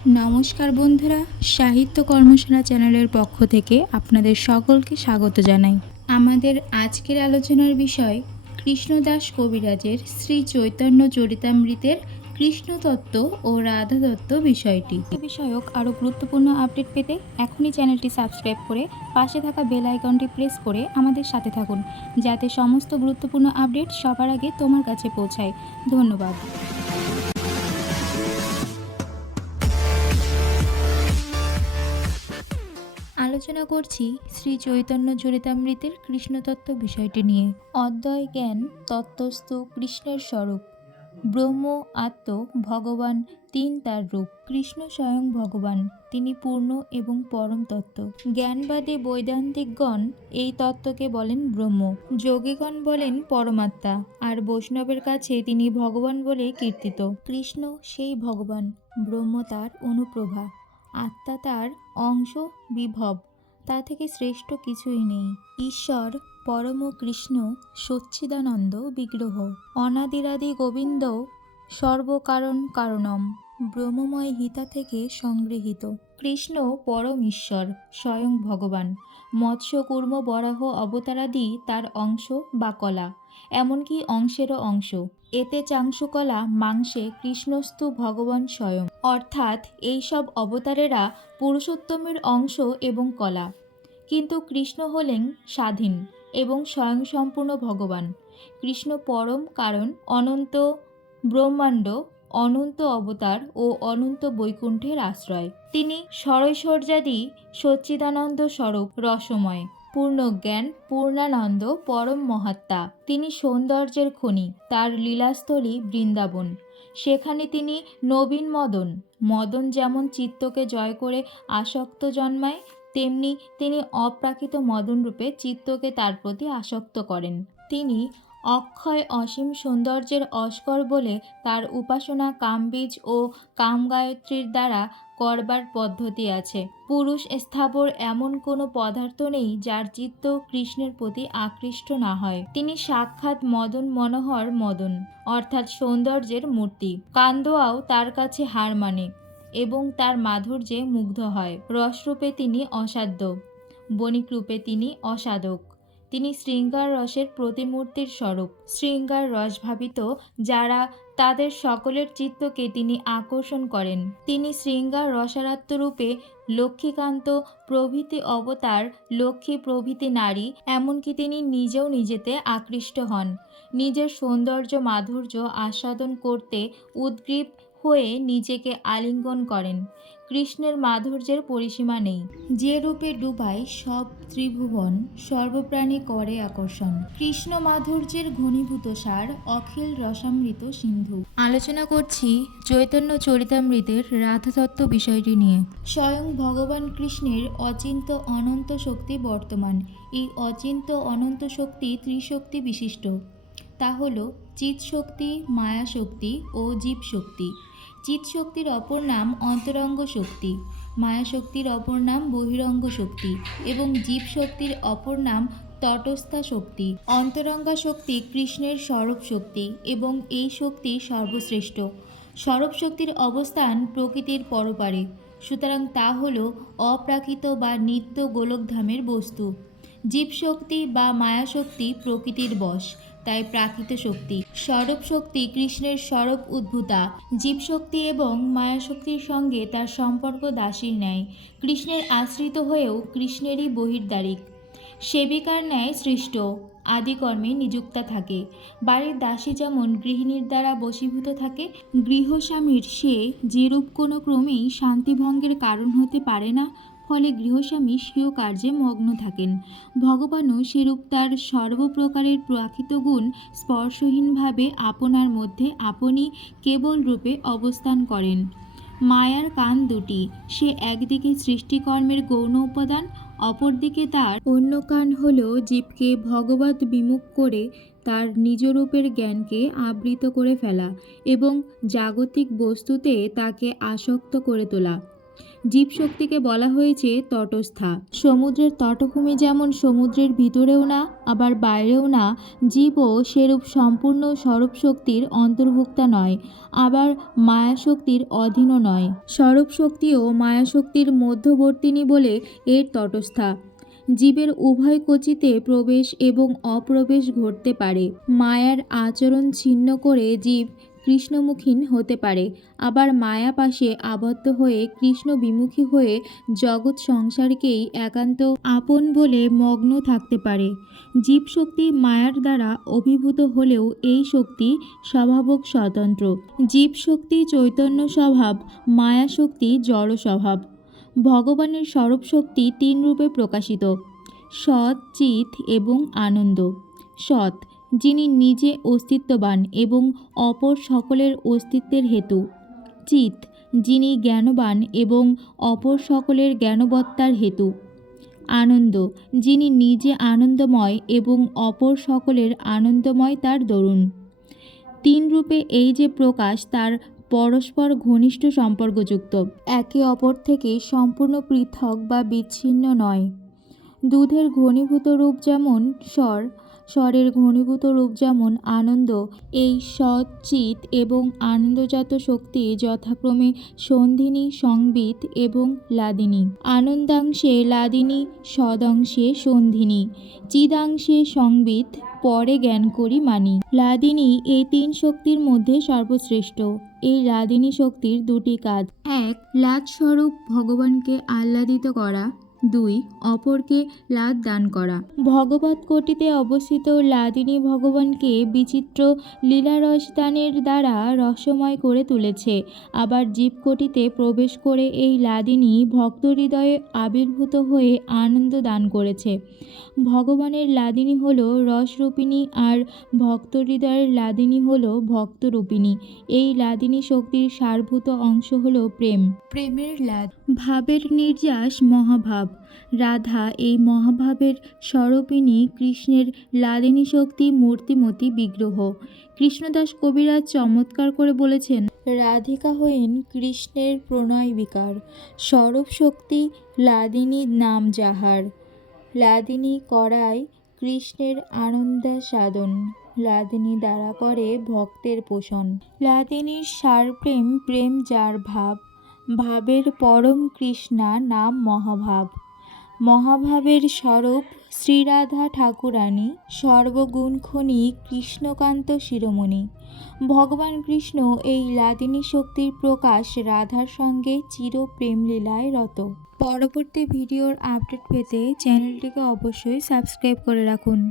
নমস্কার বন্ধুরা, সাহিত্য কর্মশালা চ্যানেলের পক্ষ থেকে আপনাদের সকলকে স্বাগত জানাই। আমাদের আজকের আলোচনার বিষয় কৃষ্ণদাস কবিরাজের শ্রী চৈতন্য চরিতামৃতের কৃষ্ণতত্ত্ব ও রাধা তত্ত্ব বিষয়টি বিষয়ক আরও গুরুত্বপূর্ণ আপডেট পেতে এখনই চ্যানেলটি সাবস্ক্রাইব করে পাশে থাকা বেল আইকনটি প্রেস করে আমাদের সাথে থাকুন, যাতে সমস্ত গুরুত্বপূর্ণ আপডেট সবার আগে তোমার কাছে পৌঁছায়। ধন্যবাদ। আলোচনা করছি শ্রী চৈতন্য চরিতামৃতের কৃষ্ণতত্ত্ব বিষয়টি নিয়ে। অদ্বয় জ্ঞান তত্ত্বস্থ কৃষ্ণের স্বরূপ। ব্রহ্ম আত্ম ভগবান, তিন তার রূপ। কৃষ্ণ স্বয়ং ভগবান, তিনি পূর্ণ এবং পরম তত্ত্ব। জ্ঞানবাদী বৈদান্তিকগণ এই তত্ত্বকে বলেন ব্রহ্ম। যোগীগণ বলেন পরমাত্মা। আর বৈষ্ণবের কাছে তিনি ভগবান বলে কীর্তিত। কৃষ্ণ সেই ভগবান, ব্রহ্ম তার অনুপ্রভা। আত্মা তার অংশ বিভব। তা থেকে শ্রেষ্ঠ কিছুই নেই। ঈশ্বর, পরম কৃষ্ণ, সচ্চিদানন্দ, বিগ্রহ, অনাদিরাদি গোবিন্দ, সর্বকারণ কারণম, ব্রহ্মময় হিতা থেকে সংগৃহীত। কৃষ্ণ পরম ঈশ্বর, স্বয়ং ভগবান। মৎস্য, কুর্ম, বরাহ, অবতারাদি তার অংশ বা কলা। এমনকি অংশেরও অংশ। এতে চাংশুকলা, মাংসে কৃষ্ণস্তু ভগবান স্বয়ং। অর্থাৎ এইসব অবতারেরা পুরুষোত্তমের অংশ এবং কলা। কিন্তু কৃষ্ণ হলেন স্বাধীন এবং স্বয়ংসম্পূর্ণ ভগবান। কৃষ্ণ পরম কারণ অনন্ত ব্রহ্মাণ্ড, অনন্ত অবতার ও অনন্ত বৈকুণ্ঠের আশ্রয়। তিনি সরৈশ্বর্যাদি সচ্চিদানন্দ স্বরূপ রসময়। পূর্ণ জ্ঞান পূর্ণানন্দ, পরম মহাত্মা। তিনি সৌন্দর্যের খনি, তার লীলাস্থলী বৃন্দাবন। সেখানে তিনি নবীন মদন। মদন যেমন চিত্তকে জয় করে আসক্ত জন্মায়, তেমনি তিনি অপ্রাকৃত মদন রূপে চিত্তকে তার প্রতি আসক্ত করেন। তিনি অক্ষয় অসীম সৌন্দর্যের অস্কর বলে তার উপাসনা কামবীজ ও কামগায়ত্রীর দ্বারা করবার পদ্ধতি আছে। পুরুষ স্থাবর এমন কোনো পদার্থ নেই যার চিত্ত কৃষ্ণের প্রতি আকৃষ্ট না হয়। তিনি সাক্ষাৎ মদন মনোহর মদন, অর্থাৎ সৌন্দর্যের মূর্তি। কান্দোয়াও তার কাছে হার মানে এবং তার মাধুর্যে মুগ্ধ হয়। রসরূপে তিনি অসাধ্য, বণিকরূপে তিনি অসাধক। তিনি শৃঙ্গার রসের প্রতিমূর্তির স্বরূপ। শৃঙ্গার রস ভাবিত যারা তাদের সকলের চিত্তকে তিনি আকর্ষণ করেন। তিনি শৃঙ্গার রসারাত্মরূপে লক্ষ্মীকান্ত প্রভৃতি অবতার, লক্ষ্মী প্রভৃতি নারী, এমনকি তিনি নিজেও নিজেতে আকৃষ্ট হন। নিজের সৌন্দর্য মাধুর্য আস্বাদন করতে উদ্গ্রীব হয়ে নিজেকে আলিঙ্গন করেন। কৃষ্ণের মাধুর্যের পরিসীমা নেই। যে রূপে ডুবাই সব ত্রিভুবন সর্বপ্রাণী করে আকর্ষণ। কৃষ্ণ মাধুর্যের ঘনীভূত সার অখিল রসামৃত সিন্ধু। আলোচনা করছি চৈতন্য চরিতামৃতের রাধাতত্ত্ব বিষয়টি নিয়ে। স্বয়ং ভগবান কৃষ্ণের অচিন্ত অনন্ত শক্তি বর্তমান। এই অচিন্ত অনন্ত শক্তি ত্রিশক্তি বিশিষ্ট। তা হল চিৎশক্তি, মায়াশক্তি ও জীবশক্তি। চিৎশক্তির অপর নাম অন্তরঙ্গ শক্তি মায়াশক্তির অপর নাম বহিরঙ্গ শক্তি এবং জীবশক্তির অপর নাম তটস্থা শক্তি অন্তরঙ্গা শক্তি কৃষ্ণের স্বরূপ শক্তি এবং এই শক্তি সর্বশ্রেষ্ঠ। স্বরূপ শক্তির অবস্থান প্রকৃতির পরপারে, সুতরাং তা হল অপ্রাকৃত বা নিত্য গোলকধামের বস্তু। জীবশক্তি বা মায়াশক্তি প্রকৃতির বশ। তাই প্রাকৃত শক্তি। স্বরূপ শক্তি কৃষ্ণের স্বরূপ উদ্ভূতা। জীবশক্তি এবং মায়াশক্তির সঙ্গে তার সম্পর্ক দাসীর ন্যায়। কৃষ্ণের আশ্রিত হয়েও কৃষ্ণেরই বহির্দ্বারিক। সেবিকার ন্যায় সৃষ্ট। আদিকর্মে নিযুক্তা থাকে। বাড়ির দাসী যেমন গৃহিণীর দ্বারা বশীভূত থাকে, গৃহস্বামীর সে যেরূপ কোনো ক্রমেই শান্তিভঙ্গের কারণ হতে পারে না ফলে গৃহস্বামী স্বীয় কার্যে মগ্ন থাকেন। ভগবানও সেরূপ তার সর্বপ্রকারের প্রাকৃত গুণ স্পর্শহীনভাবে আপনার মধ্যে আপনি কেবল রূপে অবস্থান করেন। মায়ার কান দুটি, সে একদিকে সৃষ্টিকর্মের গৌণ উপাদান, অপরদিকে তার অন্য কান হল জীবকে ভগবত বিমুখ করে তার নিজরূপের জ্ঞানকে আবৃত করে ফেলা এবং জাগতিক বস্তুতে তাকে আসক্ত করে তোলা। জীবশক্তিকে বলা হয়েছে তটস্থা। সমুদ্রের তটভূমি যেমন সমুদ্রের ভিতরেও না, আবার বাইরেও না, জীবও সেরূপ সম্পূর্ণ স্বরূপ শক্তির অন্তর্ভুক্তা নয়, আবার মায়াশক্তির অধীনও নয়। স্বরূপ শক্তিও মায়াশক্তির মধ্যবর্তিনী বলে এর তটস্থা। জীবের উভয় কচিতে প্রবেশ এবং অপ্রবেশ ঘটতে পারে। মায়ার আচরণ ছিন্ন করে জীব কৃষ্ণমুখীন হতে পারে। আবার মায়া পাশে আবদ্ধ হয়ে কৃষ্ণ বিমুখী হয়ে জগৎ সংসারকেই একান্ত আপন বলে মগ্ন থাকতে পারে। জীবশক্তি মায়ার দ্বারা অভিভূত হলেও এই শক্তি স্বভাবক স্বতন্ত্র। জীবশক্তি চৈতন্য স্বভাব মায়া শক্তি জড় স্বভাব। ভগবানের স্বরূপ শক্তি তিন রূপে প্রকাশিত। সৎ, চিত এবং আনন্দ। সৎ যিনি নিজে অস্তিত্ববান এবং অপর সকলের অস্তিত্বের হেতু। চিত, যিনি জ্ঞানবান এবং অপর সকলের জ্ঞানবত্তার হেতু। আনন্দ, যিনি নিজে আনন্দময় এবং অপর সকলের আনন্দময় তার দরুন। তিন রূপে এই যে প্রকাশ, তার পরস্পর ঘনিষ্ঠ সম্পর্কযুক্ত। একে অপর থেকে সম্পূর্ণ পৃথক বা বিচ্ছিন্ন নয়। দুধের ঘনীভূত রূপ যেমন স্বর স্বরের ঘনীভূত রূপ যেমন আনন্দ, এই সচিত এবং আনন্দজাত শক্তি যথাক্রমে সন্ধিনী, সংবিত এবং লাদিনী। আনন্দাংশে লাদিনী, সদংশে সন্ধিনী। চিদাংশে সংবিত, পরে জ্ঞান করি মানি। লাদিনী এই তিন শক্তির মধ্যে সর্বশ্রেষ্ঠ। এই লাদিনী শক্তির দুটি কাজ। এক লাদ স্বরূপ ভগবানকে আহ্লাদিত করা। দুই অপরকে লাদ দান করা। ভগবত কোটিতে অবস্থিত লাদিনী ভগবানকে বিচিত্র লীলারস দানের দ্বারা রসময় করে তুলেছে। আবার জীবকোটিতে প্রবেশ করে এই লাদিনী ভক্ত হৃদয়ে আবির্ভূত হয়ে আনন্দ দান করেছে। ভগবানের লাদিনী হল রসরূপিণী আর ভক্ত হৃদয়ের লাদিনী হল ভক্তরূপিণী। এই লাদিনী শক্তির সারভূত অংশ হল প্রেম। প্রেমের লাদ। ভাবের নির্যাস মহাভাব। রাধা এই মহাভাবের স্বরূপিণী কৃষ্ণের লাদিনী শক্তি মূর্তিমতি বিগ্রহ। কৃষ্ণদাস কবিরাজ চমৎকার করে বলেছেন, রাধিকা হইন কৃষ্ণের প্রণয় বিকার, স্বরূপ শক্তি লাদিনী নাম যাহার। লাদিনী করায় কৃষ্ণের আনন্দ সাধন লাদিনী দ্বারা করে ভক্তের পোষণ। লাদিনীর সার প্রেম প্রেম যার ভাব ভাবের পরম কৃষ্ণা নাম মহাভাব। মহাভাবের স্বরূপ শ্রীরাধা ঠাকুরানী, সর্বগুণখনি কৃষ্ণকান্ত শিরোমণি। ভগবান কৃষ্ণ এই লাদিনী শক্তির প্রকাশ রাধার সঙ্গে চির প্রেমলীলায় রত। পরবর্তী ভিডিওর আপডেট পেতে চ্যানেলটিকে অবশ্যই সাবস্ক্রাইব করে রাখুন।